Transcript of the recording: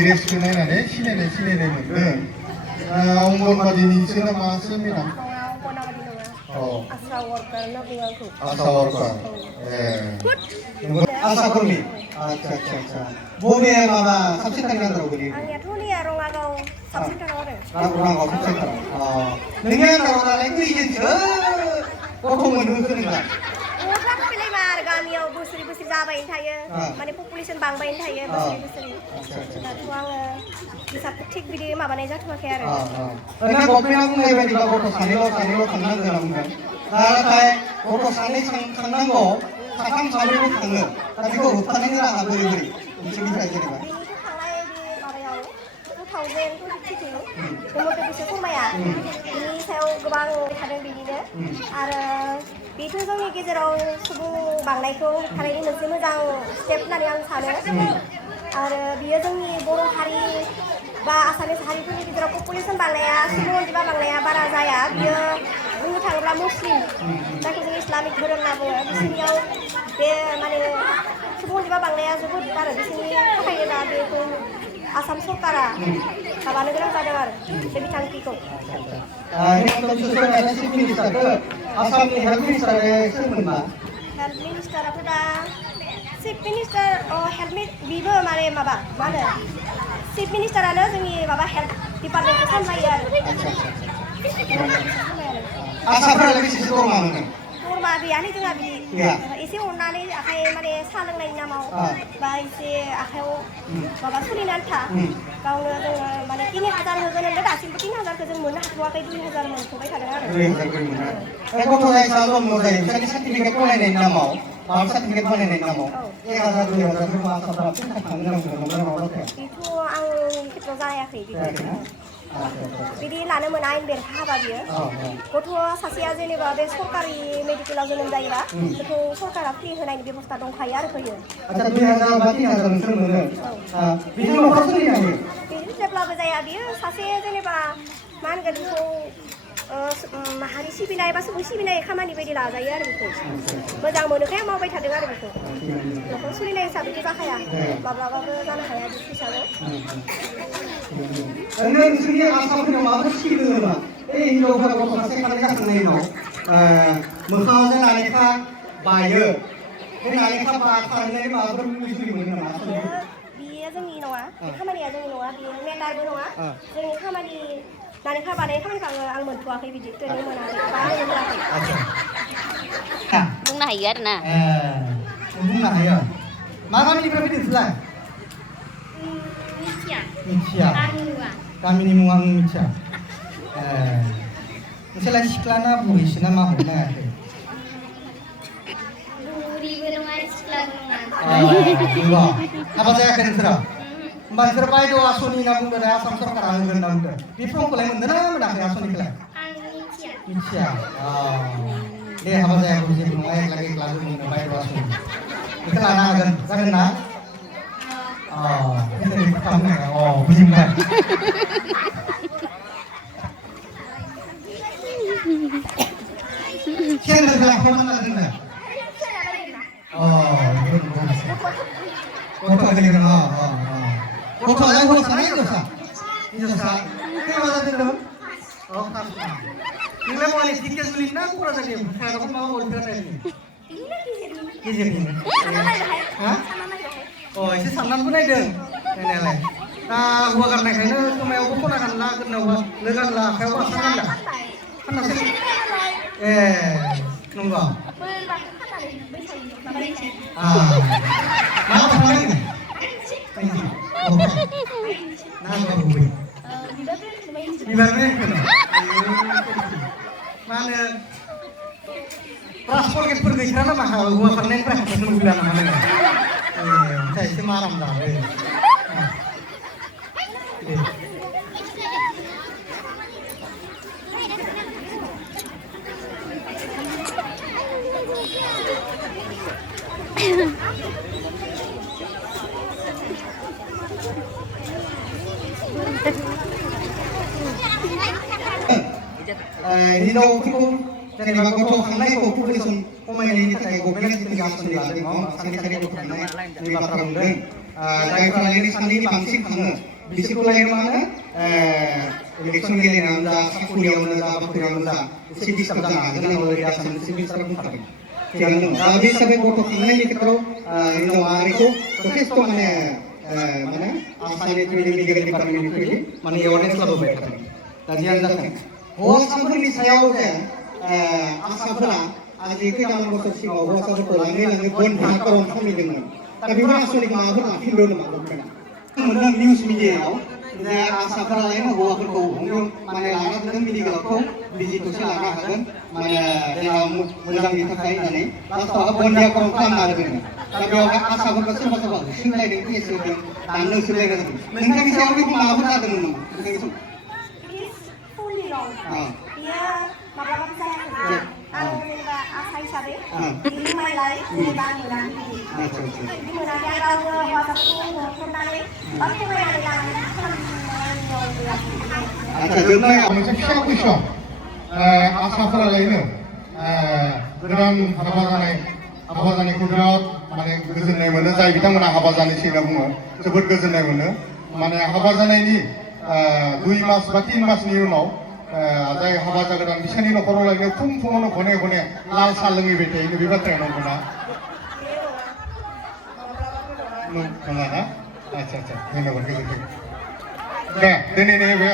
드레스를 내나네 시내네 뭔데 엉건바디니 있으나 마습니다. Asa worker na bilang tu. 아사 월까. 예. 아사 그룹이. अच्छा. वो भी है मामा सबसे करना था वो भी. Ang ya tu ni arong agau sabsin kan orang. orang orang सबसे करना. dengan orang lain tu izin je. Kau menurut tu enggak. Orang pilih mar kami au busri jabain thaya. Mane population bangbain thaya busri. Nah tu ang bisa tik video mabane jatuh ke ara. Karena kopi aku nggak bisa juga foto sanilo kangen dalam kan. Nah kayak foto sanil kangen go. Sakam sanilo kangen. Tapi kok hutan ini lah beri. Bisa aja nih pak. Thousand tu cik tu, kemudian tu bisa pun maya. Ini saya gebang kadang bini deh. Ada itu jadi kejarau subuh banglai tu hari ini mesti mujang step nari yang sana. Ada dia jadi bodoh hari bah asalnya hari tu ni kejarau population banglai ya, semua juga banglai ya bara saya. Dia menurut orang Muslim, tak kira Islamic beron lah boleh. Di sini yang dia mana semua juga banglai ya sebut bara di sini apa ya dah dia tu. Asam Sokara, kawan negara sadar, lebih canggih kok. Ini kalau sesuai dengan si minister tu, asam ni health minister semua. Health minister apa dah? Chief minister health bibo mana? Chief minister ada jadi bapa health department tu sama ya. Asam lagi sisi mana? Kurma biar ni tu nabi. Isi orang ni akai mana salang lain nama. Bah isi akai bapa suri nanti. Kau tu mana ini 1000 kerja nanti dah simpan 3000 kerja mana dua kali 2000 mana sampai kadang ada. 2000 kerja mana? Kalau tu saya selalu mulai, saya sertifikat pun ada nama. Bapa sertifikat pun ada nama. 1000 2000 rumah asam berapa? Itu ang kita saya kerja. Jadi lana menaik berapa dia? Koto sasia jenis babe sorkari medical aja nembak ya. Koto sorkar free henai di bawah stadong kaya ada kaya. Acha 2000 berarti 1000 mana? Bisa mau kasih ni? Jadi sebelah berjaya dia sasia jenis bah man gadi so hari si binai pas usi binai kamani bedi lah jaya ada betul. Bejang mana kaya mau baik dengar betul. Lepas suri naik sabi kita kaya. Bapa jangan kaya di sana. Anda sini asal punya mana sih tu lah? Ini orang kalau pasal kerja senai no. Mungkin ada nak bayar. Ini nak pasal ni mana mesti mana. Dia jadi noa, kamani aja noa, dia metal noa. Jadi kamani Nani kah balik kami kalau ang mentua kayak begitu ni mana ada Nah, bunga hayar na. bunga hayar. Makan ni berapa jenis lah? Micia. Kami ni muang micia. Misalnya sekolahnya buri, senama mana ada? Buri benua sekolah. Dua. Apa saya akan serah? Banser pai do asoni na bunda na asam sarkar ang ganda bunda. Bifong ko lang mundana mana kaya asoni kala. Micia. Dia apa saya buji mulai lagi kelas ini pai do asoni. Ikala na gan na. Itu di pertama ya. Buji mulai. Siapa yang kau mana ganda? Foto kali kan. Foto ada foto sana itu sah. Itu sah. Kau ada tu dong? Tak sah. Ini mau ni tiket beli nak kurang saja. Saya tak mau beli kereta ini. Ini ni. Isi sanan pun ada. Ini lah. Gua kan nak ini tu mau aku pun akan nak kena buat. Lekan lah. Kau apa sanan dah? Kan nasi. Nunggu. Mana apa ni? Nama bui. Di mana? Mana? Transport kita pergi kerana mahal. Gua pernah ni pernah ketemu bulan mana? Saya semaram dah. Ini dah cukup. Jadi bagaimana kau hanai kau population pemain ini terkait government itu yang asal dilakukan. Mau asal dicari kau hanai. Ini bapak muda. Dari kalau ini sendiri bangsa बिसोरखौ लायनो मा होनो election गेलेनायावनो जा साखरियावनो जा बाख्रियावनो जा एसे disturb जानो हागोन होनना अलरेडि आसामनि चिफ मिनिस्टारा बुंखादों थिगानो दङ दा बे हिसाबै गथ' खांनायनि खेथ्रआव हिनजाव माहारिखौ जथेस्थ' माने आसामनि मेडिकेल डिपार्टमेन्टनिफ्राय माने एवारनेस लाबोबाय थादों दा जियानो जाथों हौवासाफोरनि सायाव जे आसाफोरा आजि खैदान बोसोर सिगाङाव हौवासाफोरखौ लाङै लाङै बन्धाकरन खालामदोंमोन दा बेफोर आसनिखौ माबाफोर लाफिनदों नामा गभर्नमेन्टआ मोनदों निउस मिडियायाव जे आसाफोरा लायनो हौवाफोरखौ माने लाना थांदों मेडिकेलावखौ बिजि थसे लानो हागोन माने देहा मोजांनि थाखाय होननानै लास्टआव बन्धाकरन खालामना होदों दा बेवहाय आसाफोरखौ सोरबा सोरबा होसोलायदों केस होदों दाननो होसोलायदों नोंथांनि सायाव बेखौ माबाफोर जादोंमोन नामा नोंथांनि समाव fully wrong. Dia maklum saya kerja. Aku juga asal sabi. Ini my life, ini bang bilang. Ini menang yang kau WhatsApp tu, kontari. Tapi mana dia मोनसे फिसा कुइसन आसाफोरालायनो गोदान हाबा जानायखौ बिराद माने गोजोननाय मोनो जाय बिथांमोना हाबा जानोसै होनना बुङो जोबोद गोजोननाय मोनो माने हाबा जानायनि 2 मास बा 3 मासनि उनाव जाय हाबा जागोदान बिसोरनि न'खराव लायनो फुङावनो घने घने लाल साहा लोंहैबाय थायो बे बाथ्राया नंगौना नङा ना आচ্ছা धन्यबाद गोजोन्थों दे दिनैनि बे